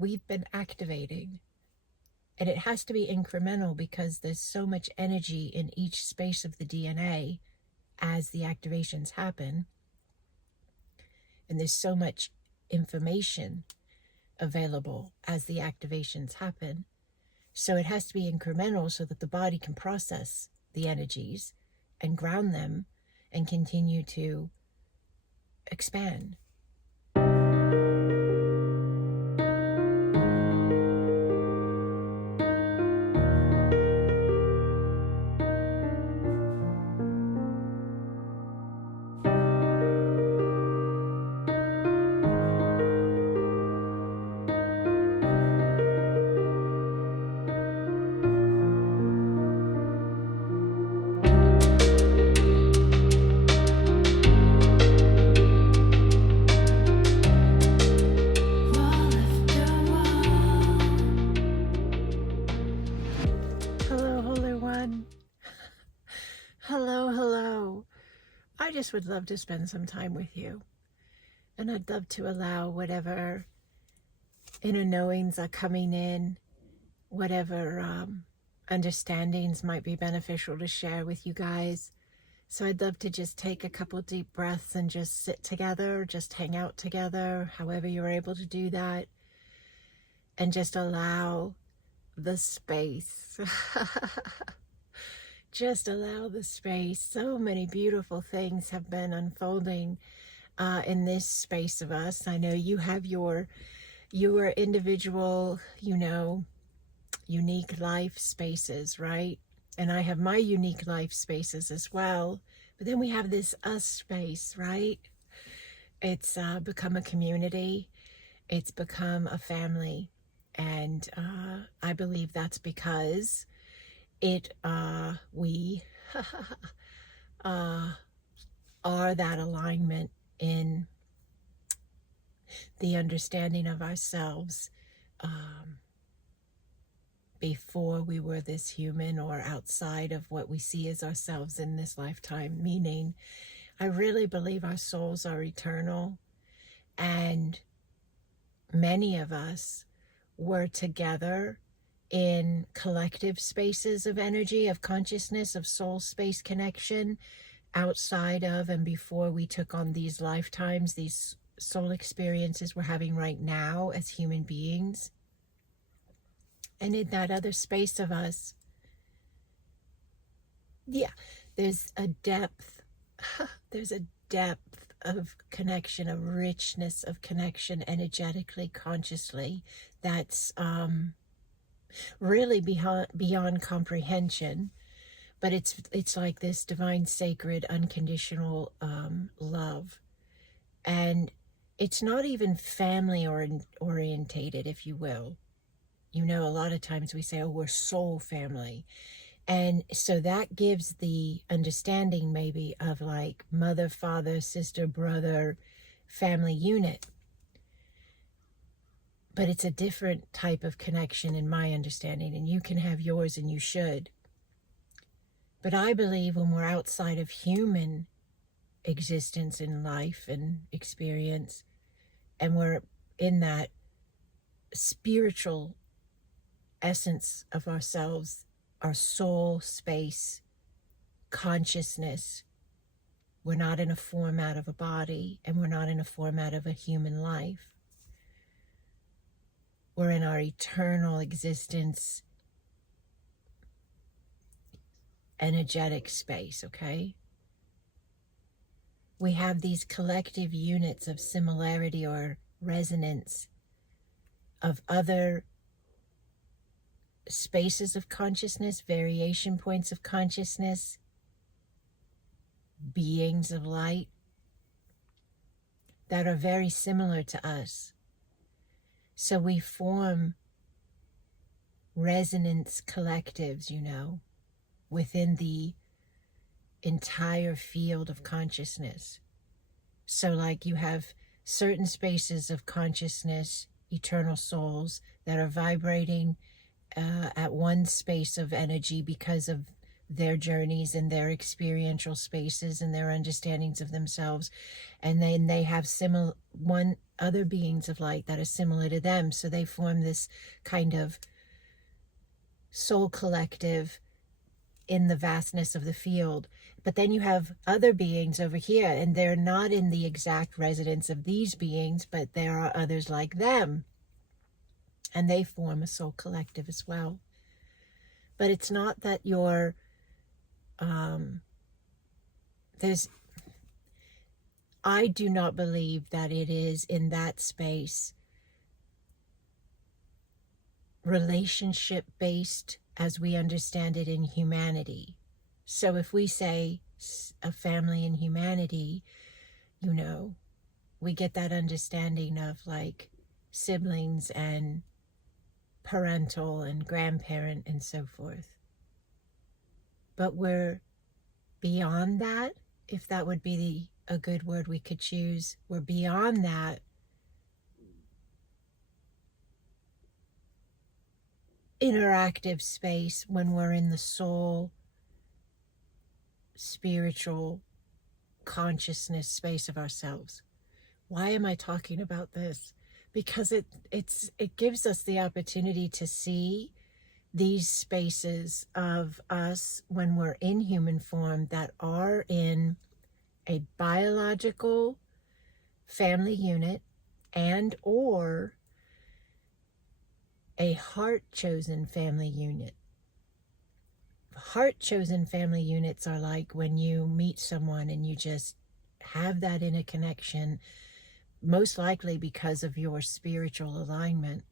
we've been activating. And it has to be incremental because there's so much energy in each space of the DNA as the activations happen. And there's so much information available as the activations happen. So it has to be incremental so that the body can process the energies and ground them and continue to expand. I just would love to spend some time with you. And I'd love to allow whatever inner knowings are coming in, whatever understandings might be beneficial to share with you guys. So I'd love to just take a couple deep breaths and just sit together, just hang out together, however you're able to do that. And just allow the space. Just allow the space. So many beautiful things have been unfolding in this space of us. I know you have your individual, unique life spaces, right? And I have my unique life spaces as well. But then we have this us space, right? It's become a community. It's become a family. And I believe that's because we are that alignment in the understanding of ourselves before we were this human or outside of what we see as ourselves in this lifetime. Meaning, I really believe our souls are eternal, and many of us were together in collective spaces of energy, of consciousness, of soul space connection, outside of and before we took on these lifetimes, these soul experiences we're having right now as human beings. And in that other space of us, there's a depth of connection, a richness of connection energetically, consciously, that's really beyond comprehension. But it's like this divine, sacred, unconditional love. And it's not even family orientated, if you will. A lot of times we say, oh, we're soul family. And so that gives the understanding maybe of like mother, father, sister, brother, family unit. But it's a different type of connection in my understanding, and you can have yours and you should. But I believe when we're outside of human existence in life and experience, and we're in that spiritual essence of ourselves, our soul space, consciousness, we're not in a format of a body, and we're not in a format of a human life. We're in our eternal existence, energetic space, okay? We have these collective units of similarity or resonance of other spaces of consciousness, variation points of consciousness, beings of light that are very similar to us. So we form resonance collectives, within the entire field of consciousness. So like you have certain spaces of consciousness, eternal souls that are vibrating at one space of energy because of their journeys and their experiential spaces and their understandings of themselves. And then they have other beings of light that are similar to them. So they form this kind of soul collective in the vastness of the field. But then you have other beings over here, and they're not in the exact residence of these beings, but there are others like them, and they form a soul collective as well. But it's not that you're I do not believe that it is in that space relationship based as we understand it in humanity. So if we say a family in humanity, you know, we get that understanding of like siblings and parental and grandparent and so forth. But we're beyond that, if that would be a good word we could choose. We're beyond that interactive space when we're in the soul, spiritual consciousness space of ourselves. Why am I talking about this? Because it gives us the opportunity to see these spaces of us when we're in human form that are in a biological family unit and or a heart-chosen family unit. Heart-chosen family units are like when you meet someone and you just have that inner connection, most likely because of your spiritual alignment.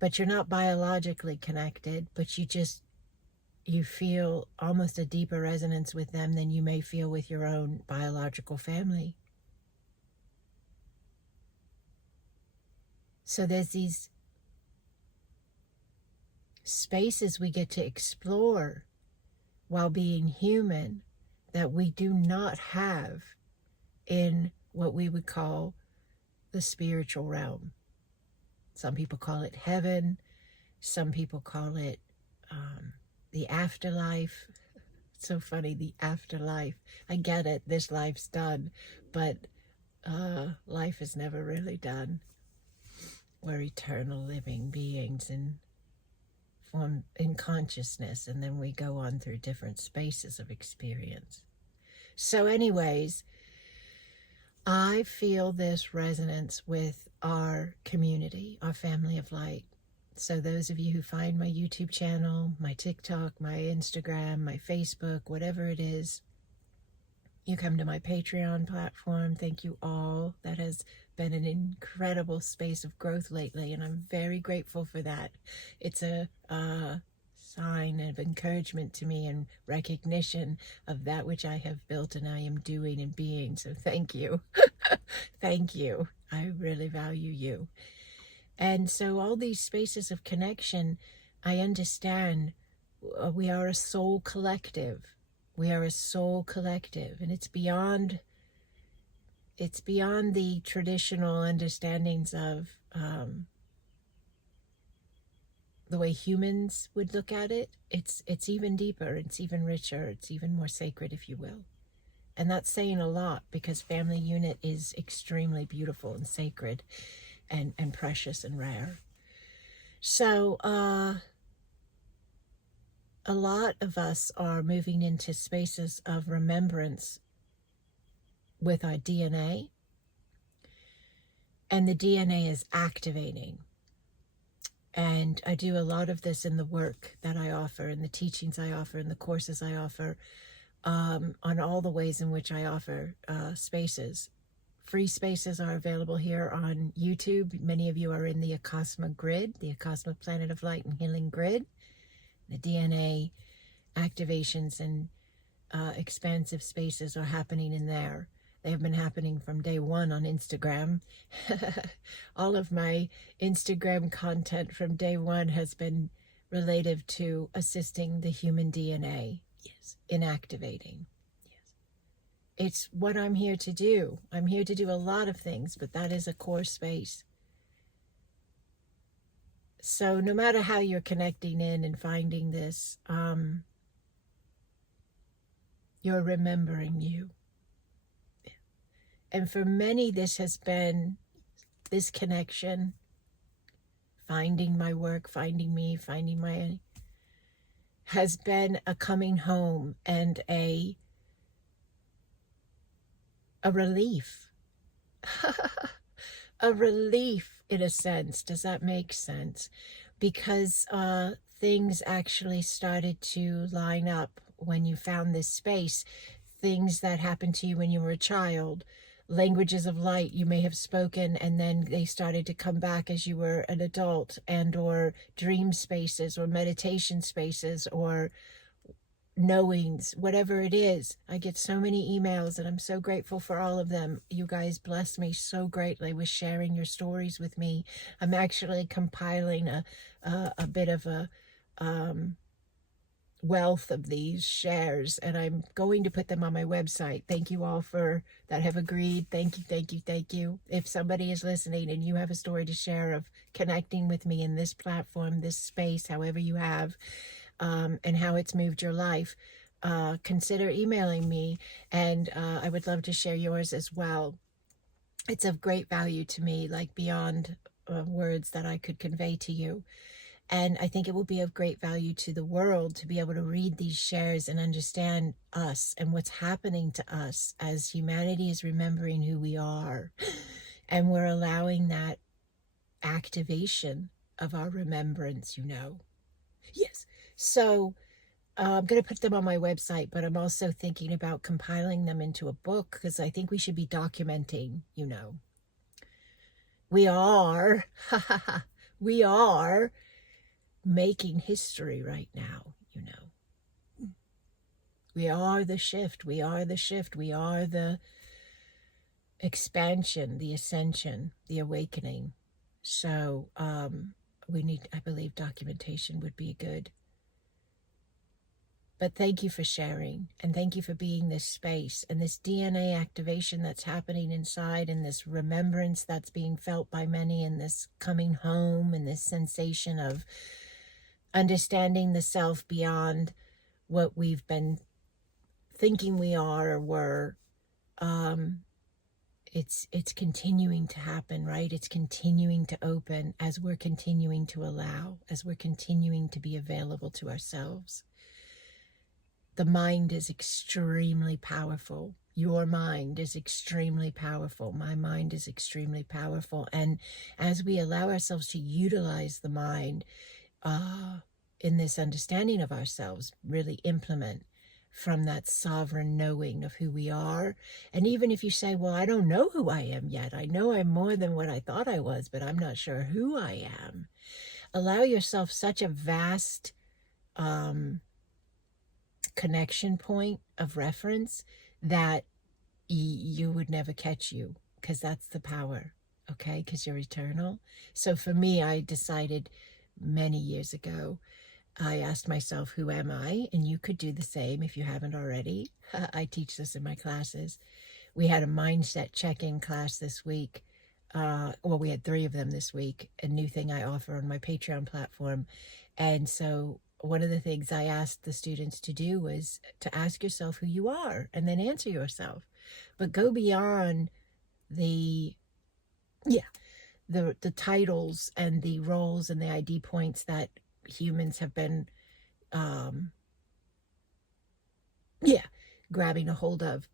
But you're not biologically connected, but you feel almost a deeper resonance with them than you may feel with your own biological family. So there's these spaces we get to explore while being human that we do not have in what we would call the spiritual realm. Some people call it heaven. Some people call it the afterlife. It's so funny, the afterlife. I get it, this life's done, but life is never really done. We're eternal living beings in consciousness, and then we go on through different spaces of experience. So anyways, I feel this resonance with our community, our family of light. So those of you who find my YouTube channel, my TikTok, my Instagram, my Facebook, whatever it is, you come to my Patreon platform. Thank you all. That has been an incredible space of growth lately, and I'm very grateful for that. It's a sign of encouragement to me and recognition of that which I have built and I am doing and being. So thank you. Thank you. I really value you. And so all these spaces of connection, I understand we are a soul collective. We are a soul collective, and it's beyond the traditional understandings of the way humans would look at it. It's even deeper, it's even richer, it's even more sacred, if you will. And that's saying a lot, because family unit is extremely beautiful and sacred and precious and rare. So a lot of us are moving into spaces of remembrance with our DNA, and the DNA is activating. And I do a lot of this in the work that I offer, in the teachings I offer, in the courses I offer, on all the ways in which I offer spaces. Free spaces are available here on YouTube. Many of you are in the Acasma grid, the Acasma Planet of Light and Healing grid. The DNA activations and expansive spaces are happening in there. They have been happening from day one on Instagram. All of my Instagram content from day one has been related to assisting the human DNA, yes, in activating. Yes. It's what I'm here to do. I'm here to do a lot of things, but that is a core space. So no matter how you're connecting in and finding this, you're remembering you. And for many, this has been this connection, finding my work, finding me, finding my, has been a coming home and a relief. A relief in a sense. Does that make sense? Because things actually started to line up when you found this space. Things that happened to you when you were a child, languages of light you may have spoken, and then they started to come back as you were an adult, and or dream spaces or meditation spaces or knowings, whatever it is. I get so many emails and I'm so grateful for all of them. You guys bless me so greatly with sharing your stories with me. I'm actually compiling a bit of a wealth of these shares, and I'm going to put them on my website. Thank you all for that have agreed. Thank you, thank you, thank you. If somebody is listening and you have a story to share of connecting with me in this platform, this space, however you have, and how it's moved your life, consider emailing me, and I would love to share yours as well. It's of great value to me, like beyond words that I could convey to you. And I think it will be of great value to the world to be able to read these shares and understand us and what's happening to us as humanity is remembering who we are. And we're allowing that activation of our remembrance, Yes. So I'm going to put them on my website, but I'm also thinking about compiling them into a book because I think we should be documenting, We are, we are making history right now, We are the shift. We are the shift. We are the expansion, the ascension, the awakening. So we need, I believe, documentation would be good. But thank you for sharing, and thank you for being this space and this DNA activation that's happening inside, and this remembrance that's being felt by many, and this coming home, and this sensation of understanding the self beyond what we've been thinking we are or were. It's continuing to happen, right? It's continuing to open as we're continuing to allow, as we're continuing to be available to ourselves. The mind is extremely powerful. Your mind is extremely powerful. My mind is extremely powerful. And as we allow ourselves to utilize the mind in this understanding of ourselves, really implement from that sovereign knowing of who we are. And even if you say, well, I don't know who I am yet. I know I'm more than what I thought I was, but I'm not sure who I am. Allow yourself such a vast connection point of reference that you would never catch you, because that's the power, okay? Because you're eternal. So for me, I decided many years ago, I asked myself, who am I? And you could do the same if you haven't already. I teach this in my classes. We had a mindset check-in class this week. Well, we had 3 of them this week, a new thing I offer on my Patreon platform. And so one of the things I asked the students to do was to ask yourself who you are and then answer yourself. But go beyond the titles and the roles and the ID points that humans have been grabbing a hold of,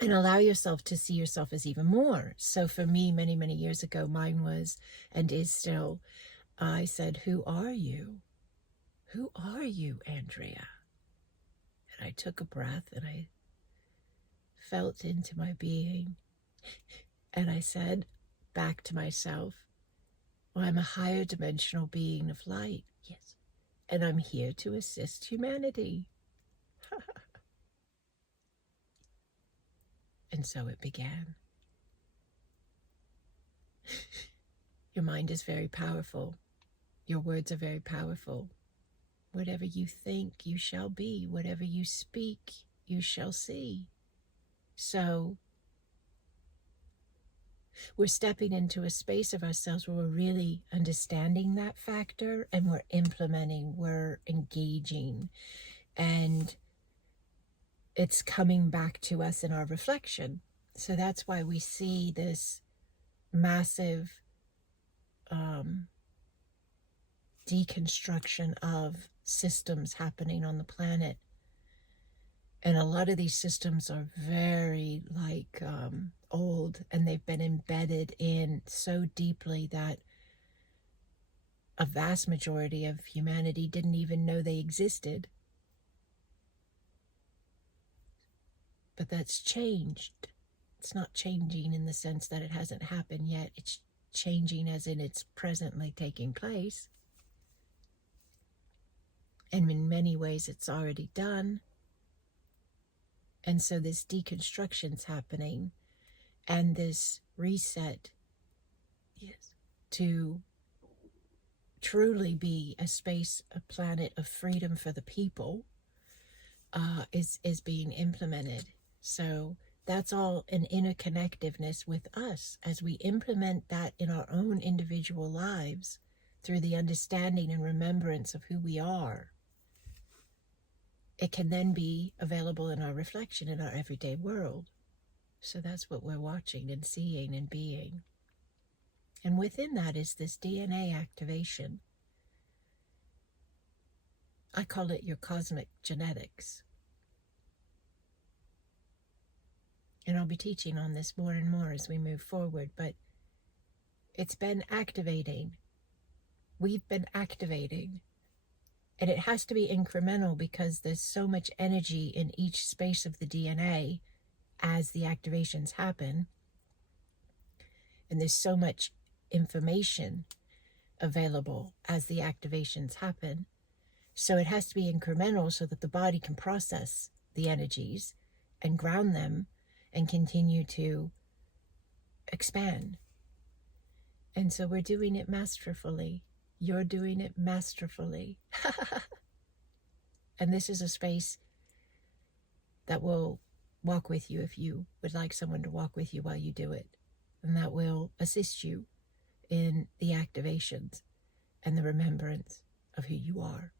and allow yourself to see yourself as even more. So for me, many, many years ago, mine was, and is still, I said, who are you? Who are you, Andrea? And I took a breath and I felt into my being, and I said back to myself, well, I'm a higher dimensional being of light. Yes. And I'm here to assist humanity. And so it began. Your mind is very powerful. Your words are very powerful. Whatever you think, you shall be. Whatever you speak, you shall see. So we're stepping into a space of ourselves where we're really understanding that factor, and we're implementing, we're engaging, and it's coming back to us in our reflection. So that's why we see this massive deconstruction of systems happening on the planet. And a lot of these systems are very old, and they've been embedded in so deeply that a vast majority of humanity didn't even know they existed. But that's changed. It's not changing in the sense that it hasn't happened yet. It's changing as in it's presently taking place. And in many ways it's already done. And so this deconstruction's happening, and this reset, yes, to truly be a space, a planet of freedom for the people, is being implemented. So that's all an interconnectiveness with us as we implement that in our own individual lives through the understanding and remembrance of who we are. It can then be available in our reflection in our everyday world. So that's what we're watching and seeing and being. And within that is this DNA activation. I call it your cosmic genetics. And I'll be teaching on this more and more as we move forward, but it's been activating. We've been activating. And it has to be incremental because there's so much energy in each space of the DNA as the activations happen. And there's so much information available as the activations happen. So it has to be incremental so that the body can process the energies and ground them and continue to expand. And so we're doing it masterfully. You're doing it masterfully. And this is a space that will walk with you if you would like someone to walk with you while you do it. And that will assist you in the activations and the remembrance of who you are.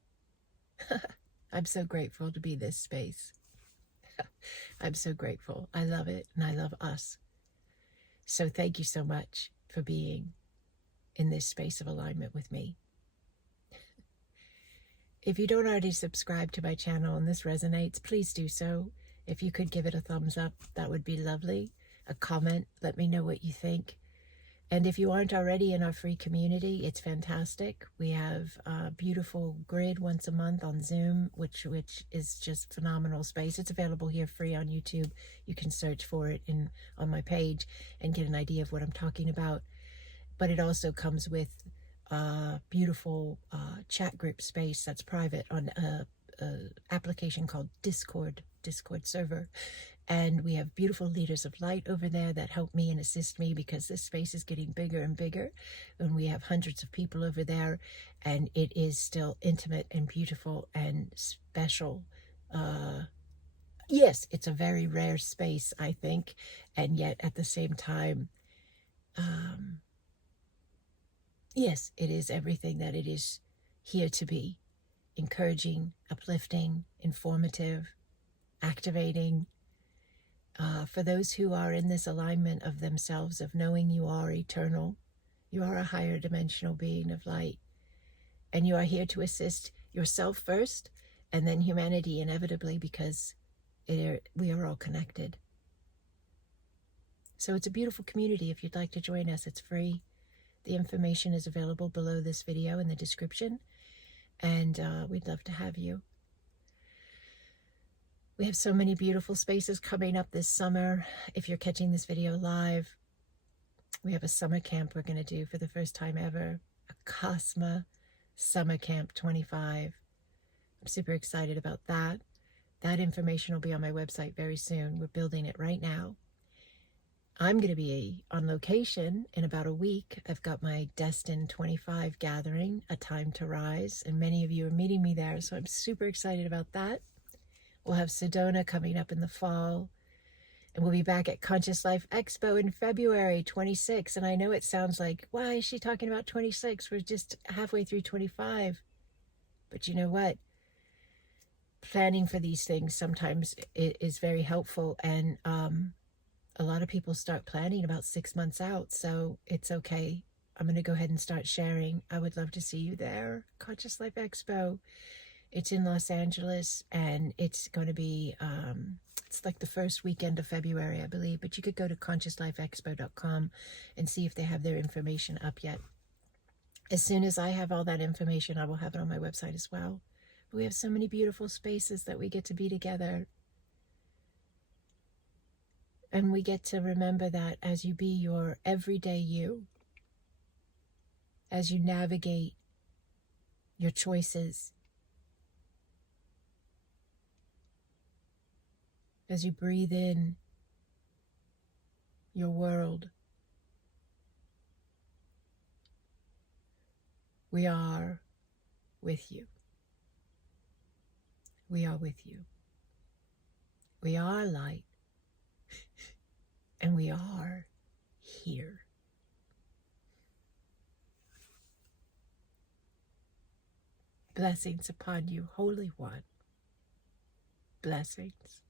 I'm so grateful to be this space. I'm so grateful. I love it, and I love us. So thank you so much for being in this space of alignment with me. If you don't already subscribe to my channel and this resonates, please do so. If you could give it a thumbs up, that would be lovely. A comment, let me know what you think. And if you aren't already in our free community, it's fantastic. We have a beautiful grid once a month on Zoom, which is just phenomenal space. It's available here free on YouTube. You can search for it on my page and get an idea of what I'm talking about. But it also comes with a beautiful chat group space that's private on a application called Discord server. And we have beautiful leaders of light over there that help me and assist me because this space is getting bigger and bigger. And we have hundreds of people over there, and it is still intimate and beautiful and special. Yes, it's a very rare space, I think. And yet at the same time, yes, it is everything that it is here to be. Encouraging, uplifting, informative, activating. For those who are in this alignment of themselves, of knowing you are eternal, you are a higher dimensional being of light, and you are here to assist yourself first, and then humanity inevitably, because we are all connected. So it's a beautiful community. If you'd like to join us, it's free. The information is available below this video in the description, and we'd love to have you. We have so many beautiful spaces coming up this summer. If you're catching this video live, we have a summer camp we're going to do for the first time ever. Acasma Summer Camp 25. I'm super excited about that. That information will be on my website very soon. We're building it right now. I'm going to be on location in about a week. I've got my Destin 25 gathering, A Time to Rise, and many of you are meeting me there, so I'm super excited about that. We'll have Sedona coming up in the fall, and we'll be back at Conscious Life Expo in February 26. And I know it sounds like, why is she talking about 26? We're just halfway through 25. But you know what? Planning for these things sometimes is very helpful, and a lot of people start planning about 6 months out, so it's okay. I'm going to go ahead and start sharing. I would love to see you there. Conscious Life Expo. It's in Los Angeles, and it's going to be, it's like the first weekend of February, I believe. But you could go to consciouslifeexpo.com and see if they have their information up yet. As soon as I have all that information, I will have it on my website as well. But we have so many beautiful spaces that we get to be together. And we get to remember that as you be your everyday you, as you navigate your choices, as you breathe in your world, we are with you. We are with you. We are light. And we are here. Blessings upon you, Holy One. Blessings.